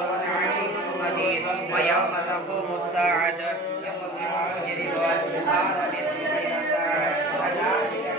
وهو العليم الخبير ويوم تقوم الساعة يقسم المجرمون ما لبثوا غير ساعة